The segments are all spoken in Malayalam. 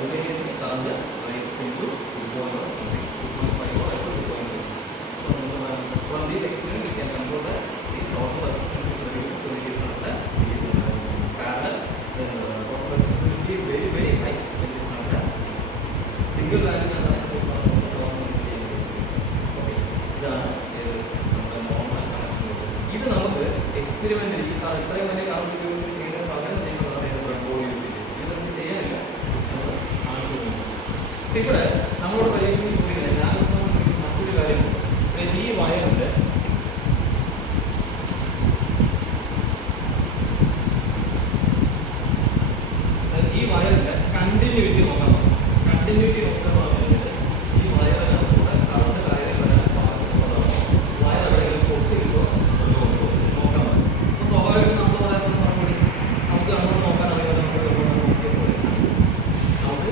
simultaneously current rises into 2.5 or 2.6. So from this experiment we can conclude that the total resistance is reduced, so it is not as parallel. Then total resistance will be very very high when it is not as single value. Okay, നമ്മുടെ നോർമൽ കണക്ഷൻ. ഇത് നമുക്ക് എക്സ്പെരിമെന്റിൽ ഇത്രയും വലിയ കറണ്ട് ചെയ്യുന്നതിന് പകരം ചെയ്യുന്നതാണ് ബ്രെഡ്ബോർഡ് യൂസ് ചെയ്ത്. ഇത് നമുക്ക് ചെയ്യാനില്ല, ഇവിടെ നമ്മളോട് പരീക്ഷിക്കുന്നത് ഞാൻ മറ്റൊരു കാര്യം, ഈ വയറിന്റെ കണ്ടിന്യൂറ്റി നോക്കാൻ, കണ്ടിന്യൂറ്റി നോക്കാൻ പറഞ്ഞിട്ട് ഈ വയറിനകത്ത് കൂടെ കറണ്ട് കയറി വരാൻ പാകത്തിനുള്ളതാണ്. വയർ എവിടെയെങ്കിലും പൊട്ടിയിട്ടോ നോക്കാൻ പറ്റും. അപ്പോൾ സ്വാഭാവികമായിട്ടും നമ്മൾ പറയുന്നത് മറുപടി നമുക്ക് അങ്ങോട്ട് നോക്കാൻ അറിയാതെ നമുക്ക് നോക്കിയപ്പോൾ നമുക്ക്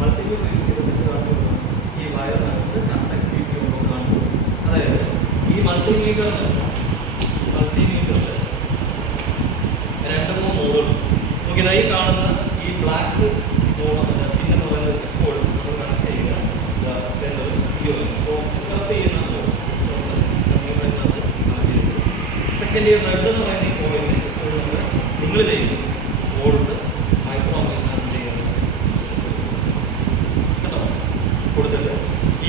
മൾട്ടിപ്പിൾ യൂസ് ചെയ്തിട്ട് കാണിച്ചു കൊടുക്കണം ഈ വയറിനകത്ത് കണ്ടക്ടിവിറ്റി ഉണ്ടോ കാണിച്ചു കൊടുക്കും. അതായത് ഈ മൾട്ടിമീറ്ററിൽ 2-3 മോഡുകൾ നമുക്കിതായി കാണുന്ന ഈ ബ്ലാക്ക് മോഡൽ പിന്നെ പറയുന്നത് എപ്പോഴും നമ്മൾ കണക്ട് ചെയ്യുക സെക്കൻഡ് ഇയർ റെഡ് എന്ന് പറയുന്ന ഈ പോയിന്റ് എപ്പോഴും നിങ്ങൾ ചെയ്യുന്നു വോൾട്ട് മൈക്രോ അമ്മേനാണ് ചെയ്യുന്നത് കേട്ടോ. കൊടുത്തിട്ട്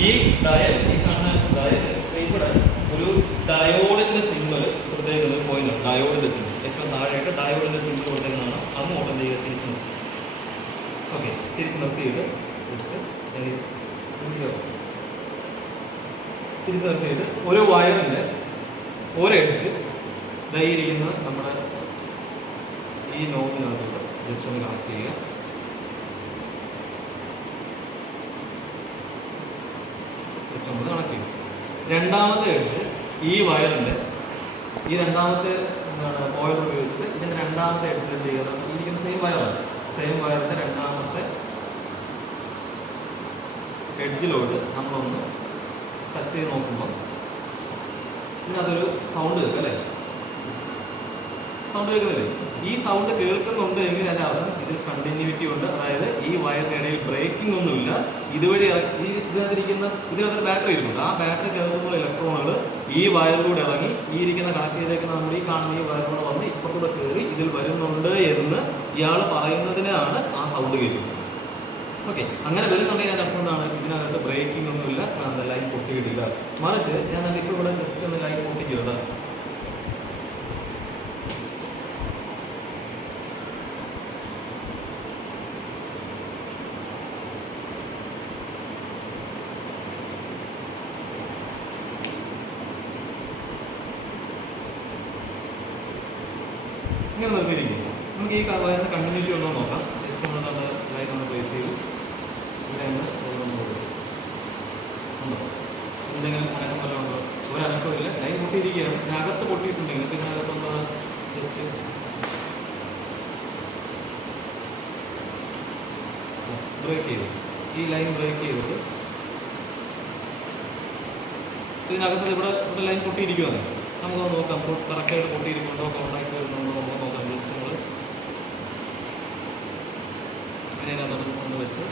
ഈ ഡയൽ, ഈ കാണുന്ന ഡയൽ, ഇവിടെ ഒരു ഡയോഡിന്റെ സിമ്പിൾ കൊടുത്തേക്കുന്ന ഒരു പോയിന്റ്, ഡയോഡിന്റെ സിമ്പിൾ ഏറ്റവും താഴെയായിട്ട് ഡയോഡിന്റെ സിമ്പിൾ കൊടുത്തേക്കുന്നതാണ്. അങ്ങോട്ട് എന്ത് ചെയ്യുക, തിരിച്ചു നിർത്തും. ഓക്കെ, തിരിച്ചു നിർത്തിയിട്ട് ജസ്റ്റ് തിരിച്ചു നിർത്തിയിട്ട് ഒരു വയറിൻ്റെ ഒരു എഡ്ജ് ഇതായിരിക്കുന്ന നമ്മുടെ ഈ നോബിനകത്തുള്ള ജസ്റ്റ് ഒന്ന് കണക്ട് ചെയ്യുക. ജസ്റ്റ് ഒന്ന് കണക്ട് ചെയ്യും. രണ്ടാമത്തെ എഡ്ജ് ഈ വയറിൻ്റെ ഈ രണ്ടാമത്തെ ഓയിൽ ഉപയോഗിച്ചിട്ട് ഇതിൻ്റെ രണ്ടാമത്തെ എഡ്ജിൽ എന്ത് ചെയ്യുക, ഇരിക്കുന്ന സെയിം വയറാണ്, സെയിം വയറിൻ്റെ രണ്ടാമത്തെ എഡ്ജിലോട്ട് നമ്മളൊന്ന് ടച്ച് ചെയ്ത് നോക്കുമ്പോൾ ഇതിനകത്തൊരു സൗണ്ട് കേൾക്കും അല്ലേ? സൗണ്ട് കേൾക്കുന്നില്ലേ? ഈ സൗണ്ട് കേൾക്കുന്നുണ്ട് എങ്കിൽ അതിൻ്റെ അർത്ഥം ഇതിൽ കണ്ടിന്യൂറ്റി ഉണ്ട്. അതായത് ഈ വയറിൻ്റെ ഇടയിൽ ബ്രേക്കിംഗ് ഒന്നുമില്ല. ഇതുവഴി ഈ ഇതിനകത്തൊരു ബാറ്ററി ഇരിക്കുന്നുണ്ട്. ആ ബാറ്ററി കേൾക്കുമ്പോൾ ഇലക്ട്രോണുകൾ ഈ വയറിലൂടെ ഇറങ്ങി ഈ ഇരിക്കുന്ന കണക്ട് ചെയ്തേക്കുന്ന നമ്മൾ ഈ കാണുന്ന ഈ വയറിലൂടെ വന്ന് ഇപ്പുറത്തൂടെ കയറി ഇതിൽ വരുന്നുണ്ട് എന്ന് ഇയാൾ പറയുന്നതിനാണ് ആ സൗണ്ട് കേൾക്കുന്നത്. ഓക്കെ, അങ്ങനെ വരുന്നുണ്ടെങ്കിൽ ഞാൻ അർത്ഥം എന്താണ്, ഇതിനകത്ത് ബ്രേക്കിംഗ് ഒന്നുമില്ല, ലൈൻ പൊട്ടിയിട്ടില്ല. മറിച്ച് ഞാൻ ഇപ്പോൾ ഇവിടെ ജസ്റ്റ് ഒന്ന് ലൈൻ പൊട്ടിക്കുന്നത് ഇങ്ങനെ നിർത്തിയിരിക്കും. നമുക്ക് ഈ വയറിന് കണ്ടിന്യൂറ്റി ഉണ്ടോ നോക്കാം. ജസ്റ്റ് നമ്മൾ ലൈൻ ഒന്ന് പ്ലേസ് ചെയ്തു. ഇവിടെ നിന്ന് ഉണ്ടോ, എന്തെങ്കിലും അനക്കം വല്ലതും ഉണ്ടോ? ഒരനക്കവും ഇല്ല, ലൈൻ പൊട്ടിയിരിക്കുകയാണ്. ഇതിനകത്ത് പൊട്ടിയിട്ടുണ്ടെങ്കിൽ ഇതിനകത്തൊന്ന് ജസ്റ്റ് ബ്രേക്ക് ചെയ്തു. ഈ ലൈൻ ബ്രേക്ക് ചെയ്തിട്ട് ഇതിനകത്ത് ഇവിടെ ലൈൻ പൊട്ടിയിരിക്കുകയാണ്. നമുക്കൊന്ന് നോക്കാം കറക്റ്റായിട്ട് പൊട്ടിയിരിക്കുന്നുണ്ടോ, കോൺടാക്ട് വരുന്നുണ്ടോ നമുക്ക് നോക്കാം. ജസ്റ്റ് നമ്മൾ അതിനകത്ത് ഒന്ന് വെച്ച്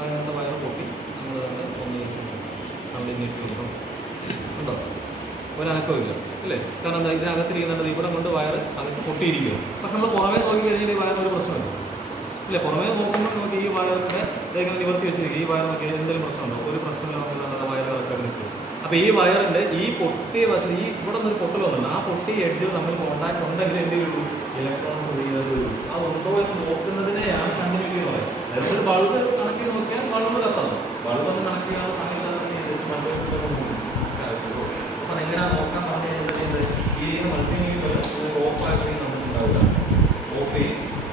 അതിനകത്ത് വയർ പൊട്ടി നമ്മൾ തന്നെ ഒന്ന് വെച്ച് കണ്ടിന്യൂറ്റി കൊടുക്കണം. ഉണ്ടോ, ഒരനക്കവും ഇല്ല അല്ലേ? കാരണം എന്താ, ഇതിനകത്തിരിക്കുന്നുണ്ട് ഇവിടെ കൊണ്ട് വയർ അതൊക്കെ പൊട്ടിയിരിക്കുക. പക്ഷെ നമ്മൾ പുറമേ നോക്കി കഴിഞ്ഞാൽ ഈ വയറിന് ഒരു പ്രശ്നമുണ്ട് ഇല്ലേ? പുറമേ നോക്കുമ്പോൾ നമുക്ക് ഈ വയറിൻ്റെ ഇതെങ്ങനെ നിവർത്തി വെച്ചിരിക്കും, ഈ വയർ നോക്കി എന്തെങ്കിലും പ്രശ്നമുണ്ടോ? ഒരു പ്രശ്നമില്ല, നമുക്ക് നമ്മുടെ വയർ കറക്റ്റായിട്ട് നിൽക്കും. അപ്പോൾ ഈ വയറിൻ്റെ ഈ പൊട്ടിയ വശം, ഈ ഇവിടെ നിന്നൊരു പൊട്ടൽ വന്നിട്ടുണ്ട്, ആ പൊട്ടിയ എഡ്ജിൽ തമ്മിൽ കോൺടാക്ട് ഉണ്ടെങ്കിൽ എന്ത് ചെയ്യുള്ളൂ, ഇലക്ട്രോൺസ് ചെയ്യുന്നത് ആ ഉണ്ടോ എന്ന് നോക്കുന്നതിനെയാണ് കണ്ടിന്യൂറ്റി എന്ന് പറയുന്നത്. അതായത് ഒരു ബൾബ് കണക്ട് ചെയ്ത് നോക്കിയാൽ ബൾബ് കത്തണം, ബൾബ് ഒന്ന് കണക്ട് ചെയ്യാൻ അപ്പോൾ അതെങ്ങനെയാണ് നോക്കാൻ പറഞ്ഞു കഴിഞ്ഞാൽ ഈ മൾട്ടിമീറ്റർ ഓഫാക്കി നമുക്കുണ്ടാവില്ല.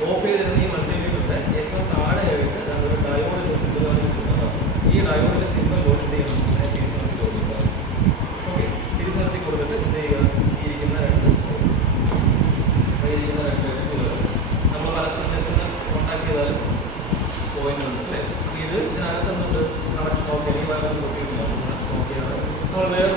ഓഫ് ചെയ്തിരുന്ന ഈ മൾട്ടിമീറ്ററിൻ്റെ ഏറ്റവും താഴെയായിട്ട് ഒരു ഡയോഡിൻ്റെ സിമ്പിൾ കാണിച്ചിട്ടുണ്ടാകും. ഈ ഡയോഡിൻ്റെ സിമ്പിൾ എന്ത് ചെയ്യണം, തിരിച്ചു നിർത്തി കൊടുക്കുക. ഓക്കെ, തിരിച്ചു നിർത്തി കൊടുത്തിട്ട് എന്ത് ചെയ്യുക, ഇരിക്കുന്ന രണ്ട് നമ്മൾ പരസ്പരം ജസ്റ്റ് കോൺടാക്ട് ചെയ്താൽ പോയിന്റ് ഉണ്ട് അല്ലേ? അപ്പോൾ ഇത് ഇതിനകത്ത് എന്തുണ്ട്, കണക്ഷൻ ഓക്കെ, ഈ വയറൊന്നും പൊട്ടിയിട്ടില്ല. നമ്മൾ വേറൊരു